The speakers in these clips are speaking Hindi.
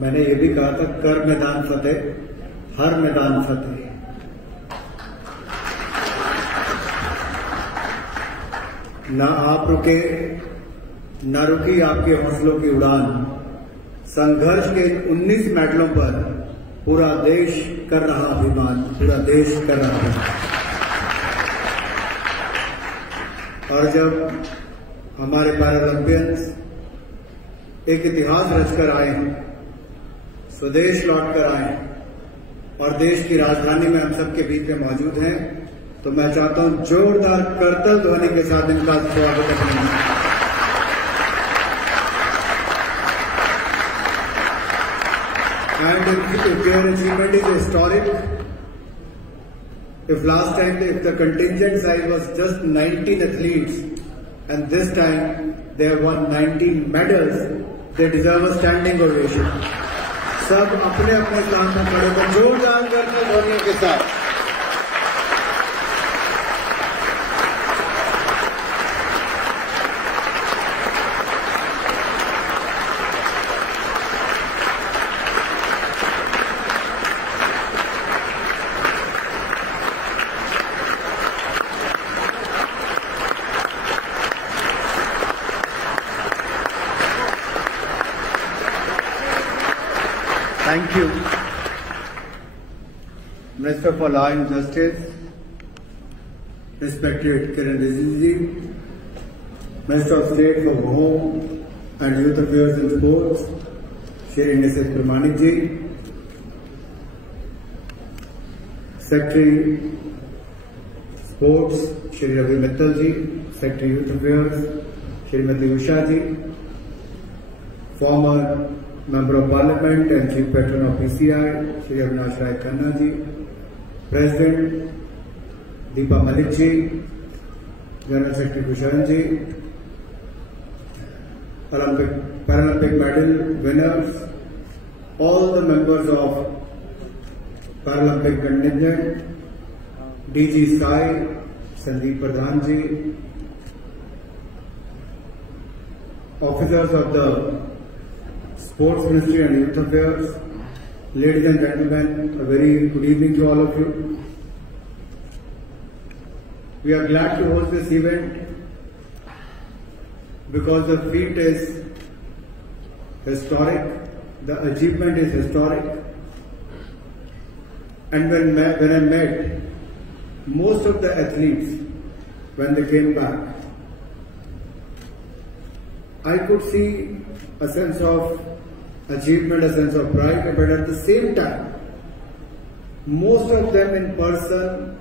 मैंने ये भी कहा था, कर मैदान फतेह, हर मैदान फतेह। ना आप रुके, ना रुकी आपके हौसलों की उड़ान। संघर्ष के 19 मेडलों पर पूरा देश कर रहा अभिमान, पूरा देश कर रहा अभिमान। और जब हमारे पैरालंपियंस एक इतिहास रचकर आए हैं, स्वदेश लौटकर आए हैं और देश की राजधानी में हम सबके बीच में मौजूद हैं, तो मैं चाहता हूं जोरदार करतल ध्वनि के साथ इनका स्वागत करें। And if their achievement is historic, if last time if the contingent size was just 19 athletes and this time they have won 19 medals, they deserve a standing ovation. सब अपने अपने स्थान पर खड़े होकर जोरदार करते ध्वनियों के साथ Thank you. Minister for Law and Justice, respected Kiran Rijiju, Minister of State for Home and Youth Affairs and Sports, Shri Nisith Pramanik ji, Secretary Sports, Shri Ravi Mittal ji, Secretary Youth Affairs, Shrimati Usha ji, former Member of Parliament and Chief Patron of PCI, Shri Avinash Rai Khanna ji, President Deepa Malik ji, General Secretary Kushan ji, Paralympic medal winners, all the members of Paralympic contingent, DG Sky, Sandeep Pradhan ji, officers of the Sports Ministry and Youth Affairs, ladies and gentlemen, a very good evening to all of you. We are glad to host this event because the feat is historic, the achievement is historic, and when I met most of the athletes when they came back, I could see a sense of achievement, a sense of pride, but at the same time, most of them in person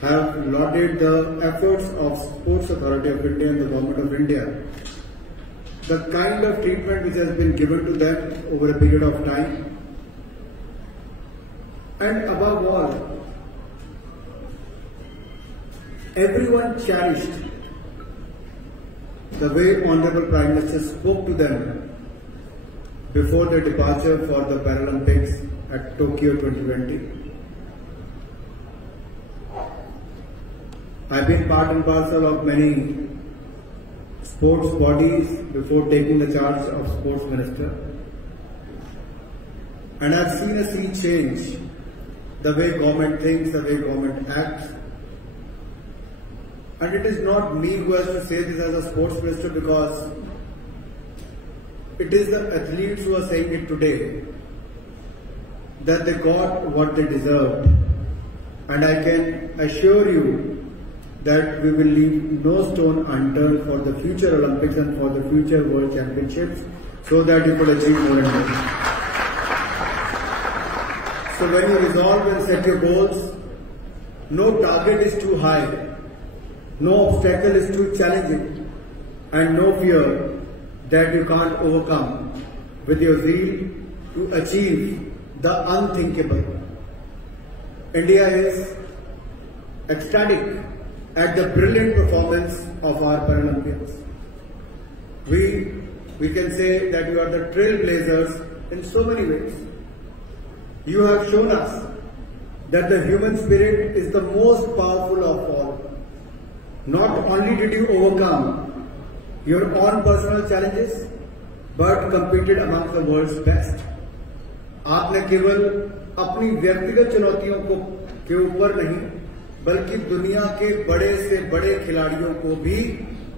have lauded the efforts of Sports Authority of India and the Government of India. The kind of treatment which has been given to them over a period of time, and above all, everyone cherished the way Honorable Prime Minister spoke to them before their departure for the Paralympics at Tokyo 2020. I've been part and parcel of many sports bodies before taking the charge of Sports Minister, and I've seen a sea change, the way government thinks, the way government acts. And it is not me who has to say this as a sports minister, because it is the athletes who are saying it today, that they got what they deserved. And I can assure you that we will leave no stone unturned for the future Olympics and for the future World Championships, so that you could achieve more and more. So when you resolve and set your goals, no target is too high, no obstacle is too challenging, and no fear that you can't overcome with your zeal to achieve the unthinkable. India is ecstatic at the brilliant performance of our Paralympians. We can say that you are the trailblazers in so many ways. You have shown us that the human spirit is the most powerful of all. Not only did you overcome your own personal challenges, but competed among the world's best. आपने केवल अपनी व्यक्तिगत चुनौतियों को के ऊपर नहीं बल्कि दुनिया के बड़े से बड़े खिलाड़ियों को भी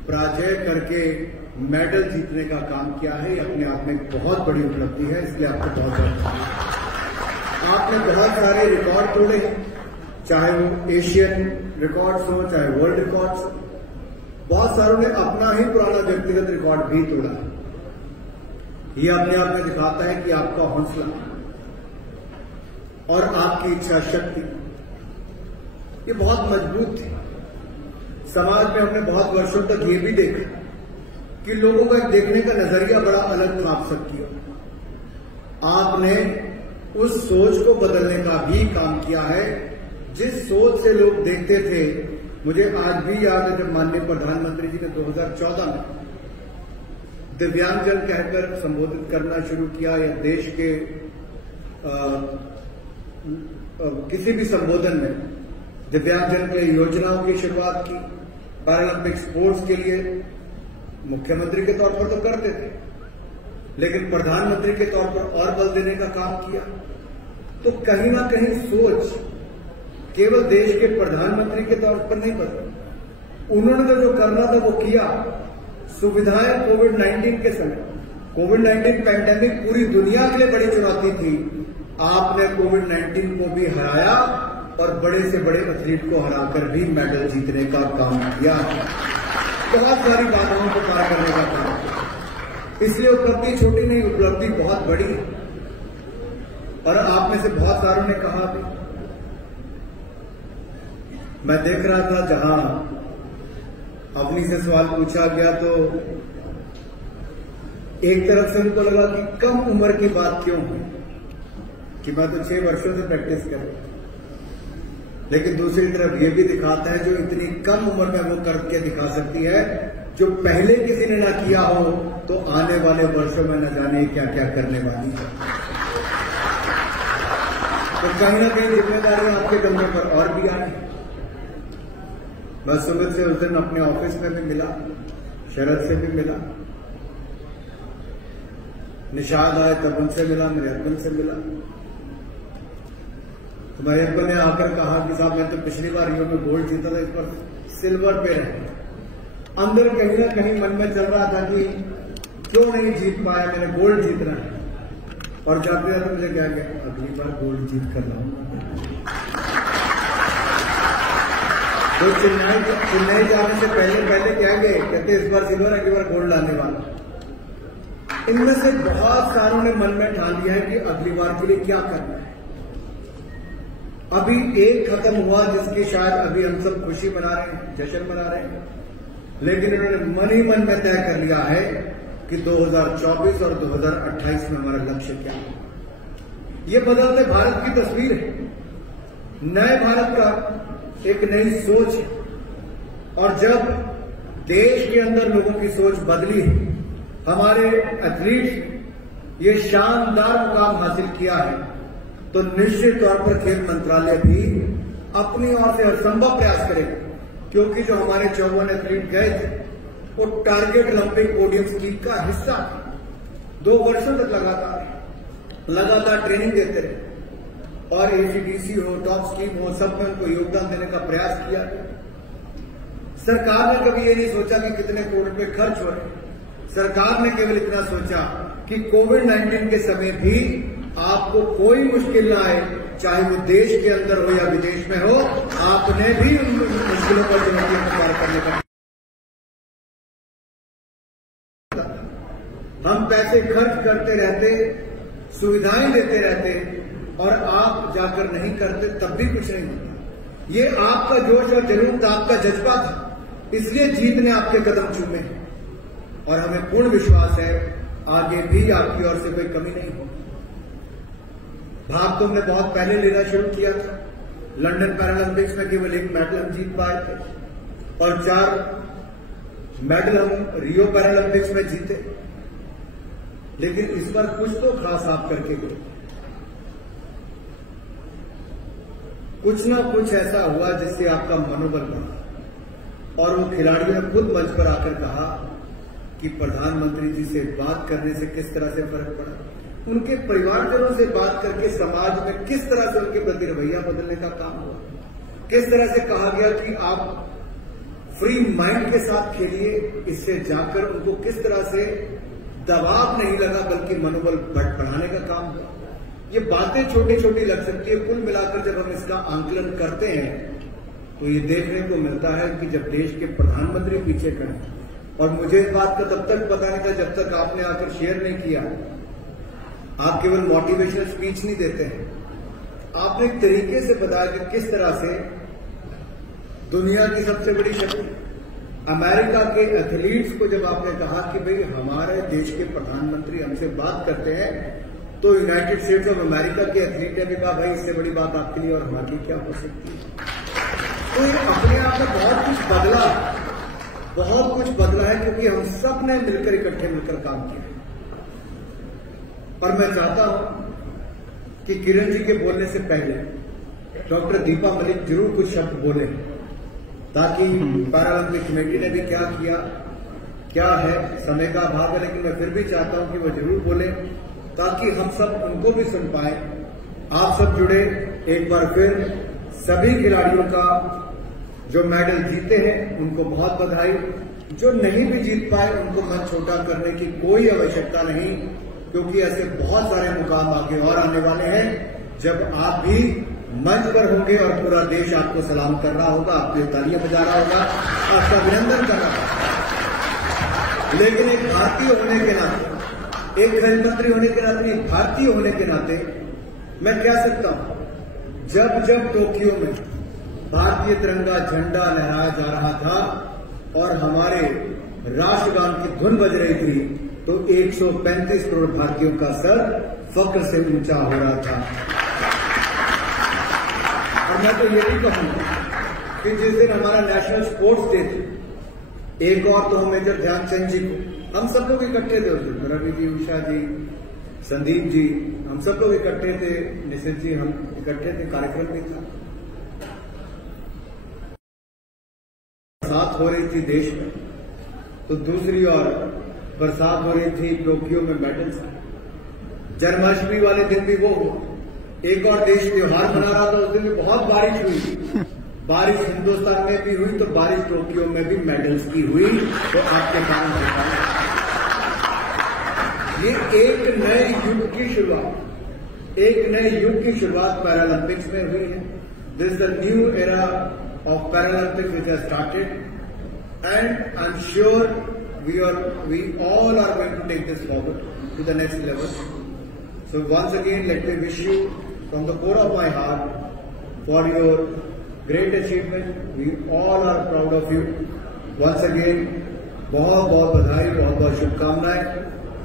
पराजय करके मेडल जीतने का काम किया है। ये अपने आप में बहुत बड़ी उपलब्धि है, इसलिए आपको बहुत बहुत आपने बहुत सारे रिकॉर्ड तोड़े हैं, चाहे वो एशियन रिकॉर्ड्स हो चाहे वर्ल्ड रिकॉर्ड्स हो। बहुत सारों ने अपना ही पुराना व्यक्तिगत रिकॉर्ड भी तोड़ा। ये अपने आप में दिखाता है कि आपका हौसला और आपकी इच्छा शक्ति ये बहुत मजबूत थी। समाज में हमने बहुत वर्षों तक ये भी देखा कि लोगों का देखने का नजरिया बड़ा अलग था आप सबकी। आपने उस सोच को बदलने का भी काम किया है। जिस सोच से लोग देखते थे, मुझे आज भी याद है जब माननीय प्रधानमंत्री जी ने 2014 में दिव्यांगजन कहकर संबोधित करना शुरू किया या देश के किसी भी संबोधन में दिव्यांगजन के लिए योजनाओं की शुरुआत की। पैरालंपिक स्पोर्ट्स के लिए मुख्यमंत्री के तौर पर तो करते थे, लेकिन प्रधानमंत्री के तौर पर और बल देने का काम किया। तो कहीं ना कहीं सोच केवल देश के प्रधानमंत्री के तौर पर नहीं बदली। उन्होंने तो जो करना था वो किया। सुविधाएं कोविड-19 के समय, कोविड-19 पैंडेमिक पूरी दुनिया के लिए बड़ी चुनौती थी। आपने कोविड-19 को भी हराया और बड़े से बड़े एथलीट को हराकर भी मेडल जीतने का काम किया। बहुत सारी बाधाओं को पार करने का काम। इसलिए उपलब्धि छोटी नहीं, उपलब्धि बहुत बड़ी। और आप में से बहुत सारों ने कहा भी, मैं देख रहा था जहां अवनी से सवाल पूछा गया तो एक तरफ से उनको लगा कि कम उम्र की बात क्यों है कि मैं तो 6 वर्षों से प्रैक्टिस कर रहा हूं, लेकिन दूसरी तरफ ये भी दिखाता है जो इतनी कम उम्र में वो करके दिखा सकती है, जो पहले किसी ने ना किया हो तो आने वाले वर्षों में न जाने क्या क्या करने वाली है। तो कहीं ना कहीं जिम्मेदारियां आपके कंधों पर और भी आई। मैं सुमित से उस दिन अपने ऑफिस में भी मिला, शरद से भी मिला, निषाद आए तब उनसे मिला, मेरे हस्बैंड से मिला। तो मैं एक ने आकर कहा कि साहब मैं तो पिछली बार रियो में गोल्ड जीता था, इस पर सिल्वर पे रहे। अंदर कहीं ना कहीं मन में चल रहा था कि क्यों नहीं जीत पाया, मैंने गोल्ड जीतना है। और जाते जाते मुझे क्या गया, अगली बार गोल्ड जीत कर लाऊंगा। तो चेन्नई जाने से पहले क्या गए, कहते इस बार सिल्वर, अगली बार गोल्ड लाने वाला। इनमें से बहुत सारों ने मन में ठान लिया है कि अगली बार के लिए क्या करना है। अभी एक खत्म हुआ जिसकी शायद अभी हम सब खुशी मना रहे हैं, जश्न मना रहे हैं, लेकिन इन्होंने मन ही मन में तय कर लिया है कि 2024 और 2028 में हमारा लक्ष्य क्या है। ये बदलते भारत की तस्वीर है, नए भारत का एक नई सोच है। और जब देश के अंदर लोगों की सोच बदली है, हमारे एथलीट ये शानदार मुकाम हासिल किया है, तो निश्चित तौर पर खेल मंत्रालय भी अपनी ओर से असंभव प्रयास करेगा। क्योंकि जो हमारे 54 एथलीट गए थे वो टारगेट ओलंपिक पोडियम स्कीम का हिस्सा था। 2 वर्षों तक लगातार ट्रेनिंग देते रहे और एसीडीसी हो, टॉप स्कीम हो, सब में उनको योगदान देने का प्रयास किया। सरकार ने कभी ये नहीं सोचा कि कितने करोड़ रुपए खर्च हो रहे। सरकार ने केवल इतना सोचा कि कोविड-19 के समय भी आपको कोई मुश्किल ना आए, चाहे वो देश के अंदर हो या विदेश में हो, आपने भी उन मुश्किलों पर चुनौतियों को पार करने का। हम पैसे खर्च करते रहते, सुविधाएं देते रहते और आप जाकर नहीं करते, तब भी कुछ नहीं होता। ये आपका जोश और जुनून था, आपका जज्बा था, इसलिए जीत ने आपके कदम चूमे और हमें पूर्ण विश्वास है आगे भी आपकी ओर से कोई कमी नहीं होगी। भाग तो हमने बहुत पहले लेना शुरू किया था। लंदन पैरालंपिक्स में केवल 1 मेडल हम जीत पाए थे और 4 मेडल हम रियो पैरालंपिक्स में जीते। लेकिन इस बार कुछ तो खास आप करके गए, कुछ ना कुछ ऐसा हुआ जिससे आपका मनोबल बढ़ा। और वो खिलाड़ियों ने खुद मंच पर आकर कहा कि प्रधानमंत्री जी से बात करने से किस तरह से फर्क पड़ा, उनके परिवारजनों से बात करके समाज में किस तरह से उनके प्रति रवैया बदलने का काम हुआ, किस तरह से कहा गया कि आप फ्री माइंड के साथ खेलिए, इससे जाकर उनको किस तरह से दबाव नहीं लगा बल्कि मनोबल बढ़ाने का काम हुआ। ये बातें छोटी छोटी लग सकती है, कुल मिलाकर जब हम इसका आंकलन करते हैं तो ये देखने को मिलता है कि जब देश के प्रधानमंत्री पीछे खड़े, और मुझे इस बात का तब तक पता नहीं था जब तक आपने आकर शेयर नहीं किया। आप केवल मोटिवेशनल स्पीच नहीं देते हैं, आपने एक तरीके से बताया कि किस तरह से दुनिया की सबसे बड़ी शक्ति अमेरिका के एथलीट्स को जब आपने कहा कि भाई हमारे देश के प्रधानमंत्री हमसे बात करते हैं, तो यूनाइटेड स्टेट्स ऑफ अमेरिका के एथलीट ने भी कहा भाई इससे बड़ी बात आपके लिए और हमारे लिए क्या हो सकती है। तो ये अपने आप में बहुत कुछ बदला है क्योंकि हम सब ने मिलकर इकट्ठे मिलकर काम किया। और मैं चाहता हूं कि किरण जी के बोलने से पहले डॉक्टर दीपा मलिक जरूर कुछ शब्द बोले, ताकि पैरालंपिक कमेटी ने भी क्या किया क्या है, समय का अभाव है, लेकिन मैं फिर भी चाहता हूं कि वो जरूर बोले ताकि हम सब उनको भी सुन पाए। आप सब जुड़े, एक बार फिर सभी खिलाड़ियों का जो मेडल जीते हैं उनको बहुत बधाई, जो नहीं भी जीत पाए उनको मन छोटा करने की कोई आवश्यकता नहीं, क्योंकि ऐसे बहुत सारे मुकाम आगे और आने वाले हैं जब आप भी मंच पर होंगे और पूरा देश आपको सलाम कर रहा होगा, आपके तालियां बजा रहा होगा, आपका अभिनंदन कर रहा होगा। लेकिन एक भारतीय होने के नाते, एक खेल मंत्री होने के नाते, एक भारतीय होने के नाते मैं कह सकता हूं, जब टोक्यो में भारतीय तिरंगा झंडा लहराया जा रहा था और हमारे राष्ट्रगान की धुन बज रही थी, तो 135 करोड़ भारतीयों का सर फक्र से ऊंचा हो रहा था। और मैं तो ये भी कहूंगा कि जिस दिन हमारा नेशनल स्पोर्ट्स डे था, एक और तो मेजर ध्यानचंद जी को हम सब लोग इकट्ठे थे, उस दिन रवि जी, उषा जी, संदीप जी, हम सब लोग इकट्ठे थे, निशित जी, हम इकट्ठे थे, कार्यक्रम भी था। बरसात हो रही थी देश में, तो दूसरी ओर बरसात हो रही थी टोक्यो में मेडल्स। जन्माष्टमी वाले दिन भी वो हुआ, एक और देश त्योहार मना रहा था, उस दिन भी बहुत बारिश हुई। बारिश हिंदुस्तान में भी हुई तो बारिश टोक्यो में भी मेडल्स की हुई, तो आपके काम होता है। ये एक नए युग की शुरुआत, एक नए युग की शुरुआत पैरालंपिक्स में हुई है। This is the new era of Paralympics which has started, and I'm sure we all are going to take this forward to the next level. So once again, let me wish you from the core of my heart for your great achievement. We all are proud of you. Once again, बहुत बहुत बधाई, बहुत बहुत शुभकामनाएं।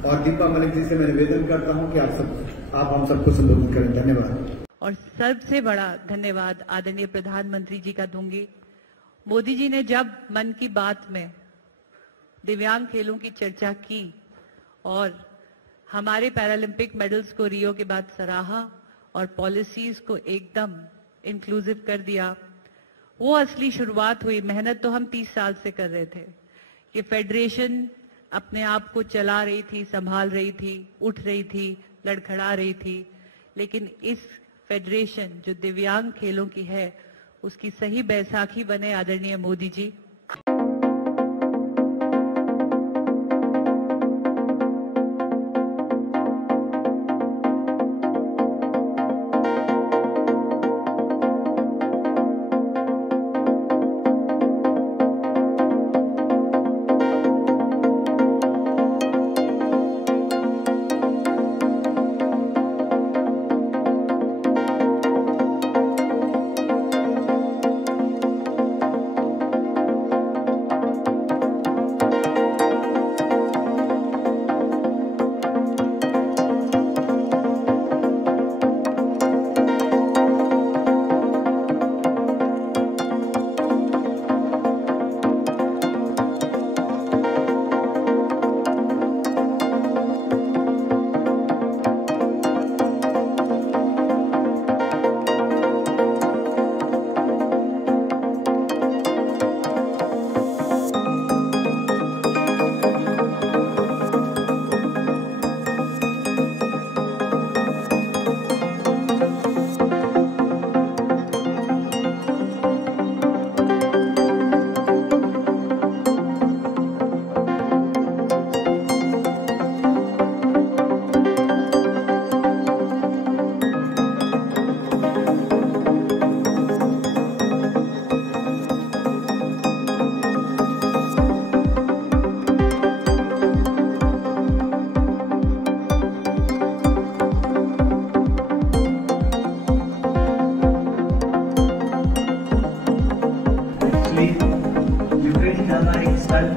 और दीपा मलिक जी से मैं निवेदन करता हूं कि आप हम सबको संबोधित करें। धन्यवाद। और सबसे बड़ा धन्यवाद आदरणीय प्रधानमंत्री जी का दूंगी। मोदी जी ने जब मन की बात में दिव्यांग खेलों की चर्चा की और हमारे पैरालंपिक मेडल्स को रियो के बाद सराहा और पॉलिसीज को एकदम इंक्लूसिव कर दिया, वो असली शुरुआत हुई। मेहनत तो हम 30 साल से कर रहे थे। ये फेडरेशन अपने आप को चला रही थी, संभाल रही थी, उठ रही थी, लड़खड़ा रही थी, लेकिन इस फेडरेशन जो दिव्यांग खेलों की है उसकी सही बैसाखी बने आदरणीय मोदी जी।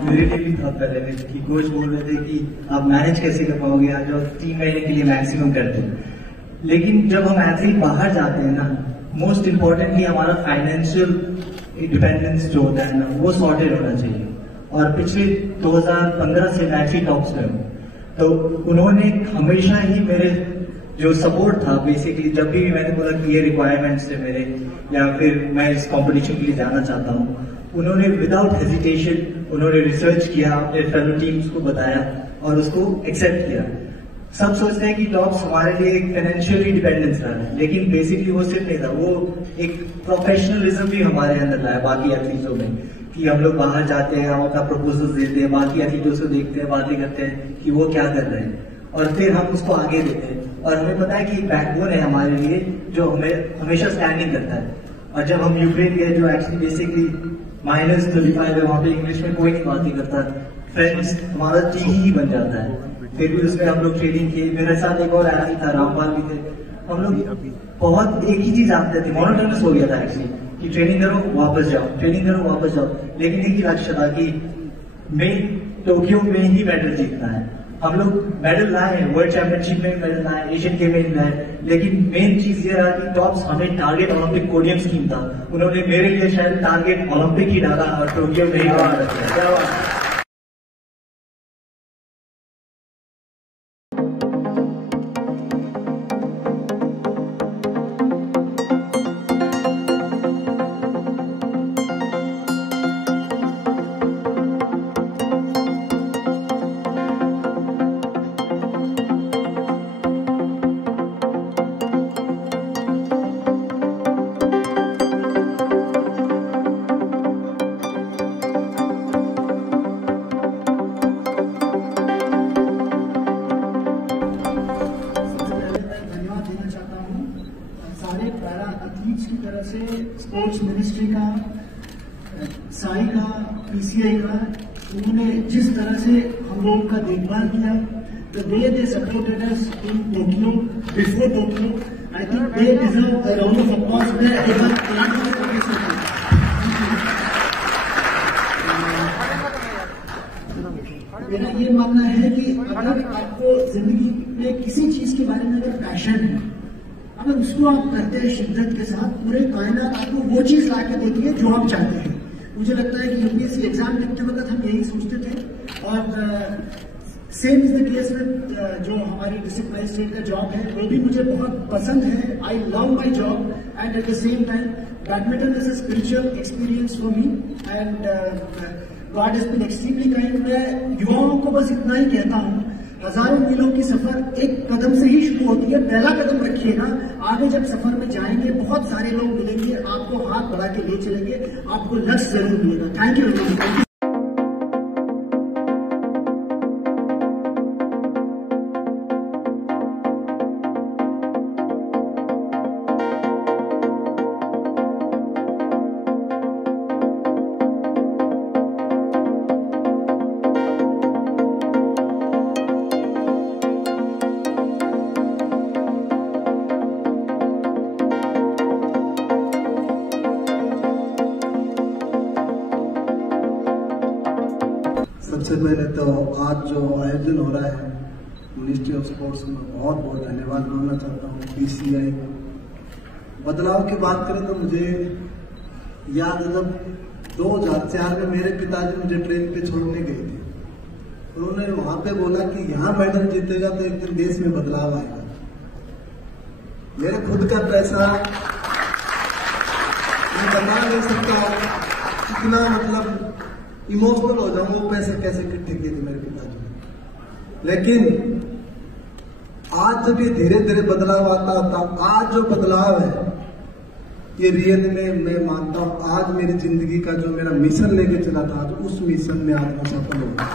मेरे लिए भी था कर रहे थे कि कोच बोल रहे थे कि आप मैनेज कैसे कर पाओगे आज और 3 महीने के लिए मैक्सिमम करते हैं। लेकिन जब हम एथलीट बाहर जाते हैं ना, मोस्ट इम्पोर्टेंटली हमारा फाइनेंशियल इंडिपेंडेंस जो होता है ना, वो सॉर्टेड होना चाहिए। और पिछले 2015 से मैं एथलीट टॉप्स में हूँ, तो उन्होंने हमेशा ही मेरे जो सपोर्ट था, बेसिकली जब भी मैंने बोला कि ये रिक्वायरमेंट्स है मेरे, या फिर मैं इस कंपटीशन के लिए जाना चाहता हूँ, उन्होंने विदाउट हेजिटेशन उन्होंने रिसर्च किया, अपने फेलो टीम्स को बताया और उसको एक्सेप्ट किया। सब सोचते हैं कि टॉप्स हमारे लिए एक फाइनेंशियली डिपेंडेंस रहा है, लेकिन बेसिकली वो सिर्फ नहीं था, वो एक प्रोफेशनलिज्म भी हमारे अंदर लाया बाकी एथलीटों में, कि हम लोग बाहर जाते हैं, हम अपना प्रपोजल देते हैं, बाकी एथलीटों से देखते हैं, बातें करते हैं कि वो क्या कर रहे हैं, और फिर हम उसको आगे देते हैं। और हमें पता है कि बैकबोन है हमारे लिए जो हमें हमेशा स्टैंडिंग करता है। और जब हम यूक्रेन गए, जो एक्चुअली बेसिकली -35 है, वहां पे इंग्लिश में कोई नहीं बात ही करता, फ्रेंड्स हमारा टीम ही बन जाता है। फिर भी उसमें हम लोग ट्रेनिंग किए, मेरे साथ एक और आया था, रामपाल भी थे। हम लोग बहुत एक ही चीज आते थे, मोनोटोनस हो गया था एक्चुअली, कि ट्रेनिंग करो वापस जाओ, ट्रेनिंग करो वापस जाओ, लेकिन एक ही लक्ष्य था कि मैं टोक्यो में ही मेडल जीतना है। हम लोग मेडल लाए, वर्ल्ड चैंपियनशिप में मेडल लाए, एशियन गेम में लाए, लेकिन मेन चीज ये रहा कि टॉप्स हमें टारगेट ओलंपिक पोडियम स्कीम था, उन्होंने मेरे लिए शायद टारगेट ओलंपिक ही डाला और टोक्यो में ही बाहर रखा। की तरफ से स्पोर्ट्स मिनिस्ट्री का, साई का, पीसीआई का, उन्होंने जिस तरह से हम लोगों का देखभाल किया, the way they supported us in Tokyo, before Tokyo, I think they deserve a round of applause. मेरा ये मानना है कि अगर आपको जिंदगी में किसी चीज के बारे में अगर पैशन है, अगर उसको आप करते हैं शिद्दत के साथ, पूरे कायनात आपको वो चीज ला के देती है जो आप चाहते हैं। मुझे लगता है कि यूपीएससी एग्जाम लिखते वक्त हम यही सोचते थे, और same is the case with जो हमारी डिस्ट्रिक्ट मजिस्ट्रेट का जॉब है, वो भी मुझे बहुत पसंद है। I love my job, and at the same time badminton is a spiritual experience for me, and God has been extremely kind. मैं युवाओं को बस इतना ही कहता हूँ, हजारों मीलों की सफर एक कदम से ही शुरू होती है, पहला कदम रखिएगा, आगे जब सफर में जाएंगे बहुत सारे लोग मिलेंगे, आपको हाथ बढ़ा के ले चलेंगे, आपको लक्ष्य जरूर मिलेगा। Thank you very much. सबसे पहले तो आज जो आयोजन हो रहा है मिनिस्ट्री ऑफ स्पोर्ट्स में बहुत बहुत धन्यवाद मानना चाहता हूँ। पीसीआई बदलाव की बात करें तो मुझे याद है जब 2004 में मेरे पिताजी मुझे ट्रेन पे छोड़ने गए थे, उन्होंने वहां पे बोला कि यहाँ मेडल जीतेगा तो एक दिन देश में बदलाव आएगा। मेरे खुद का पैसा मैं बता नहीं सकता कितना, मतलब इमोशनल हो जाऊं, वो पैसे कैसे इकट्ठे किए थे मेरे पिताजी ने। लेकिन आज जब ये धीरे धीरे बदलाव आता होता, आज जो बदलाव है ये रियल में मैं मानता हूं, आज मेरी जिंदगी का जो मेरा मिशन लेके चला था, तो उस मिशन में आज मैं सफल हो गया।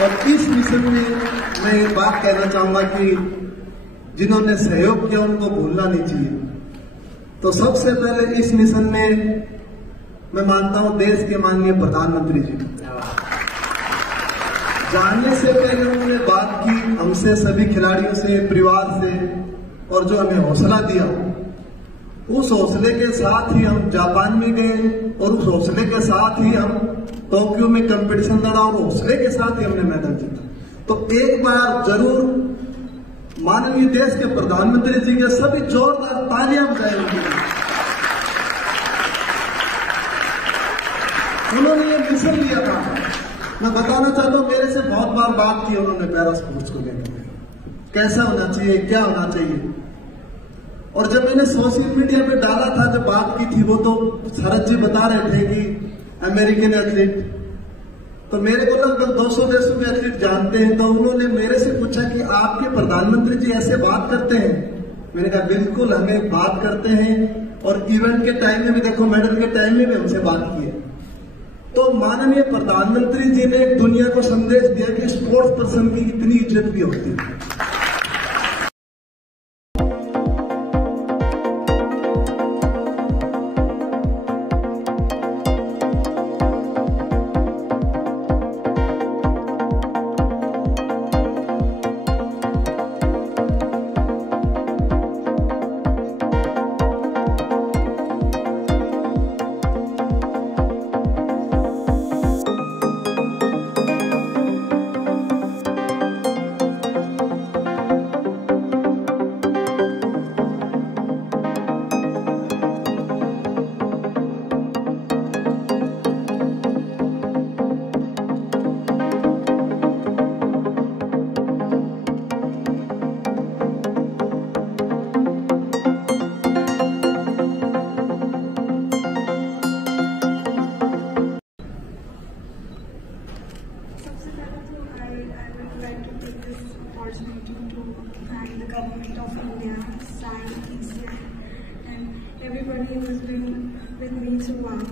और इस मिशन में मैं ये बात कहना चाहूंगा कि जिन्होंने सहयोग किया उनको भूलना नहीं चाहिए। तो सबसे पहले इस मिशन में मैं मानता हूं देश के माननीय प्रधानमंत्री जी, जानने से पहले उन्होंने बात की हमसे, सभी खिलाड़ियों से, परिवार से, और जो हमें हौसला दिया, उस हौसले के साथ ही हम जापान में गए और उस हौसले के साथ ही हम टोक्यो में कंपटीशन लड़ा और हौसले के साथ ही हमने मेडल जीता। तो एक बार जरूर माननीय देश के प्रधानमंत्री जी के सभी जोरदार तालियां बजाएंगे। उन्होंने ये मिशन लिया था। मैं बताना चाहता हूं, मेरे से बहुत बार बात की उन्होंने पैरा स्पोर्ट्स को लेकर, कैसा होना चाहिए, क्या होना चाहिए। और जब मैंने सोशल मीडिया पे डाला था, जब बात की थी, वो तो शरद जी बता रहे थे कि अमेरिकन एथलीट, तो मेरे को लगभग 200 देशों के एथलीट जानते हैं। तो उन्होंने मेरे से पूछा कि आपके प्रधानमंत्री जी ऐसे बात करते हैं? मैंने कहा बिल्कुल, हमें बात करते हैं। और इवेंट के टाइम में भी देखो, मेडल के टाइम में भी हमसे बात की है। तो माननीय प्रधानमंत्री जी ने दुनिया को संदेश दिया कि स्पोर्ट्स पर्सन की इतनी इज्जत भी होती है। Thank the government of India, SAI, PCI, and everybody who has been with me throughout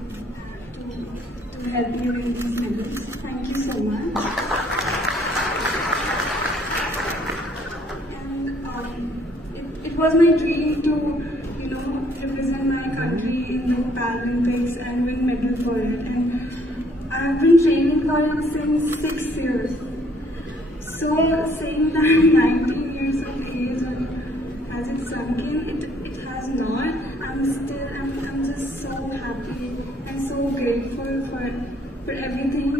to help me win these medals. Thank you so much. And it was my dream to, represent my country in the Paralympics and win medal for it. And I have been training for it since 6 years. So saying that 19 years of age, has it sunk in? It has not. I'm just so happy and so grateful for everything.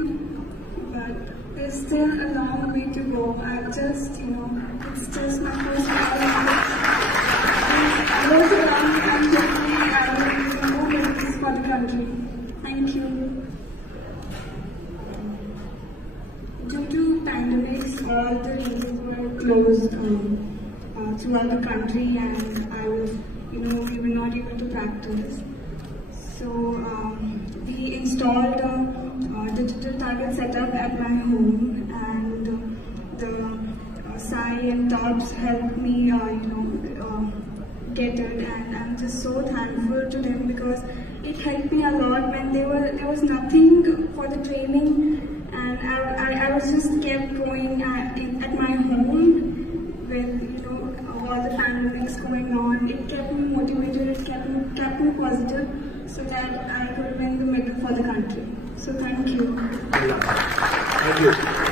But there's still a long way to go. It's just my first Paralympics. I was around and hopefully I will win more medals for the country. Thank you. Due to pandemics, all the regions were closed throughout the country, and we were not able to practice. So we installed a digital target setup at my home, and the SAI and TOPS helped me, get it, and I'm just so thankful to them because it helped me a lot when there was nothing for the training. And I was just kept going at my home with all the pandemics going on. It kept me motivated. It kept me positive, so that I could win the medal for the country. So thank you. Thank you.